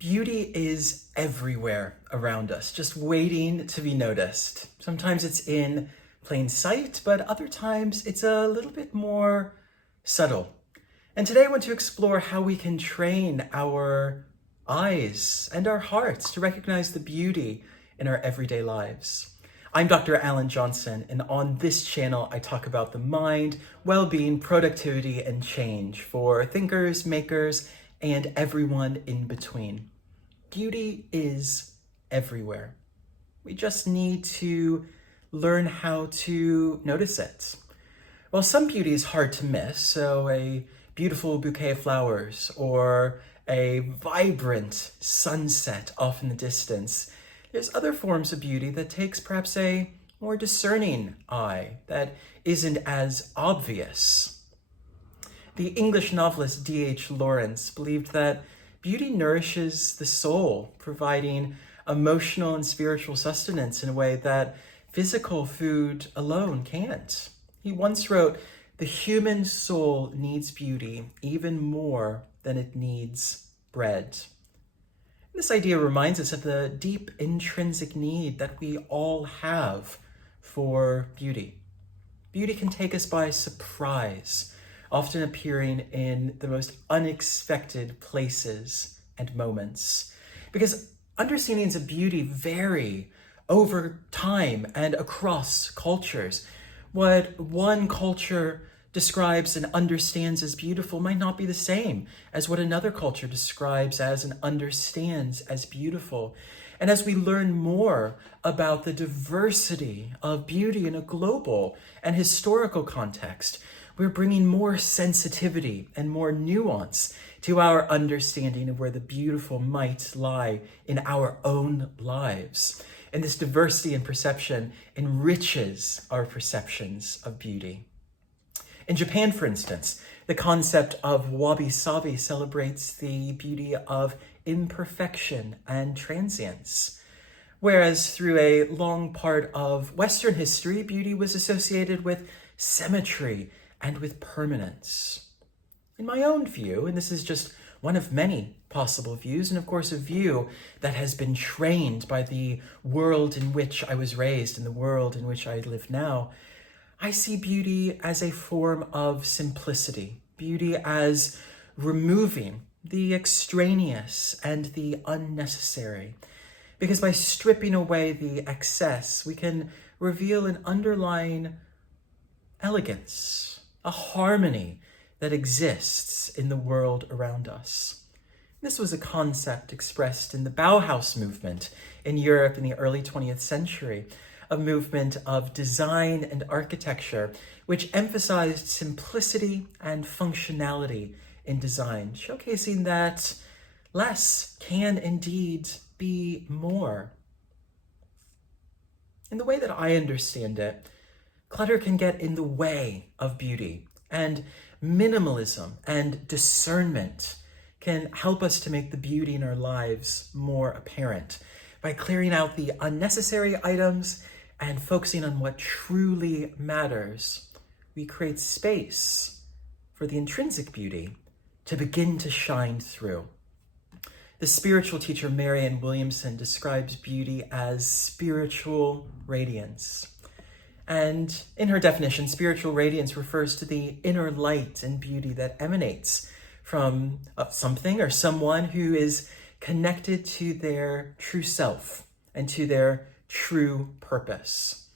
Beauty is everywhere around us, just waiting to be noticed. Sometimes it's in plain sight, but other times it's a little bit more subtle. And today I want to explore how we can train our eyes and our hearts to recognize the beauty in our everyday lives. I'm Dr. Alan Johnson, and on this channel I talk about the mind, well-being, productivity, and change for thinkers, makers, and everyone in between. Beauty is everywhere. We just need to learn how to notice it. Well, some beauty is hard to miss, so a beautiful bouquet of flowers or a vibrant sunset off in the distance. There's other forms of beauty that takes perhaps a more discerning eye that isn't as obvious. The English novelist D.H. Lawrence believed that beauty nourishes the soul, providing emotional and spiritual sustenance in a way that physical food alone can't. He once wrote, "The human soul needs beauty even more than it needs bread." This idea reminds us of the deep intrinsic need that we all have for beauty. Beauty can take us by surprise, often appearing in the most unexpected places and moments. Because understandings of beauty vary over time and across cultures. What one culture describes and understands as beautiful might not be the same as what another culture describes as and understands as beautiful. And as we learn more about the diversity of beauty in a global and historical context, we're bringing more sensitivity and more nuance to our understanding of where the beautiful might lie in our own lives. And this diversity in perception enriches our perceptions of beauty. In Japan, for instance, the concept of wabi-sabi celebrates the beauty of imperfection and transience. Whereas through a long part of Western history, beauty was associated with symmetry and with permanence. In my own view, and this is just one of many possible views, and of course a view that has been trained by the world in which I was raised and the world in which I live now, I see beauty as a form of simplicity, beauty as removing the extraneous and the unnecessary. Because by stripping away the excess, we can reveal an underlying elegance, a harmony that exists in the world around us. This was a concept expressed in the Bauhaus movement in Europe in the early 20th century, a movement of design and architecture which emphasized simplicity and functionality in design, showcasing that less can indeed be more. In the way that I understand it, clutter can get in the way of beauty, and minimalism and discernment can help us to make the beauty in our lives more apparent by clearing out the unnecessary items and focusing on what truly matters. We create space for the intrinsic beauty to begin to shine through. The spiritual teacher Marianne Williamson describes beauty as spiritual radiance. And in her definition, spiritual radiance refers to the inner light and beauty that emanates from something or someone who is connected to their true self and to their true purpose.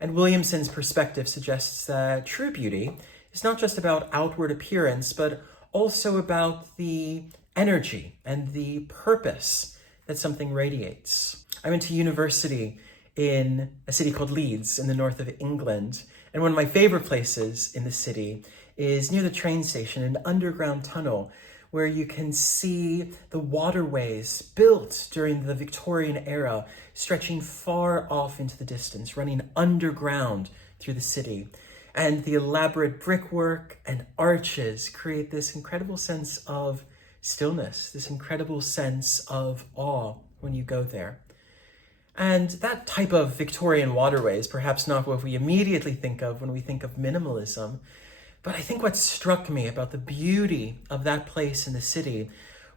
And Williamson's perspective suggests that true beauty is not just about outward appearance, but also about the energy and the purpose that something radiates. I went to university in a city called Leeds in the north of England. And one of my favorite places in the city is near the train station, an underground tunnel where you can see the waterways built during the Victorian era, stretching far off into the distance, running underground through the city. And the elaborate brickwork and arches create this incredible sense of stillness, this incredible sense of awe when you go there. And that type of Victorian waterway is perhaps not what we immediately think of when we think of minimalism, but I think what struck me about the beauty of that place in the city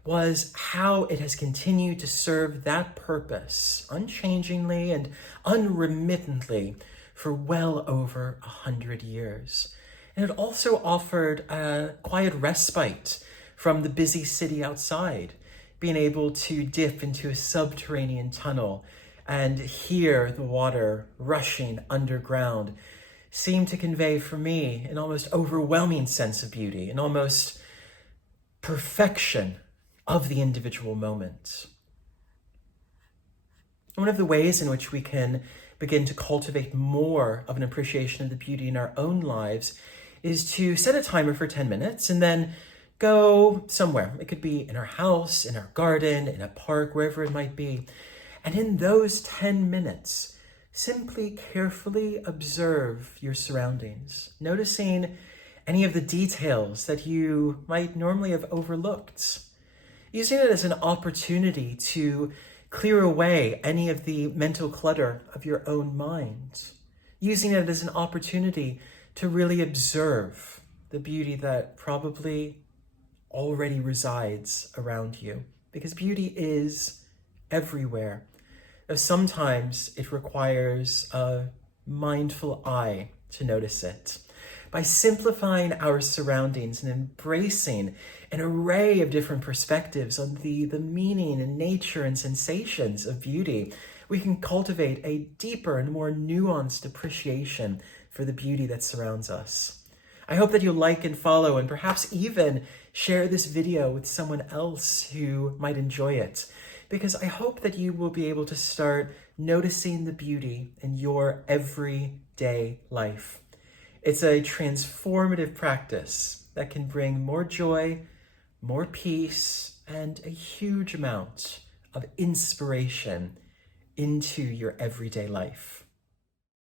was how it has continued to serve that purpose unchangingly and unremittently for well over 100 years. And it also offered a quiet respite from the busy city outside, being able to dip into a subterranean tunnel and hear the water rushing underground seemed to convey for me an almost overwhelming sense of beauty, an almost perfection of the individual moment. One of the ways in which we can begin to cultivate more of an appreciation of the beauty in our own lives is to set a timer for 10 minutes and then go somewhere. It could be in our house, in our garden, in a park, wherever it might be. And in those 10 minutes, simply carefully observe your surroundings, noticing any of the details that you might normally have overlooked, using it as an opportunity to clear away any of the mental clutter of your own mind, using it as an opportunity to really observe the beauty that probably already resides around you, because beauty is everywhere. Though sometimes it requires a mindful eye to notice it. By simplifying our surroundings and embracing an array of different perspectives on the meaning and nature and sensations of beauty, we can cultivate a deeper and more nuanced appreciation for the beauty that surrounds us. I hope that you'll like and follow and perhaps even share this video with someone else who might enjoy it, because I hope that you will be able to start noticing the beauty in your everyday life. It's a transformative practice that can bring more joy, more peace, and a huge amount of inspiration into your everyday life.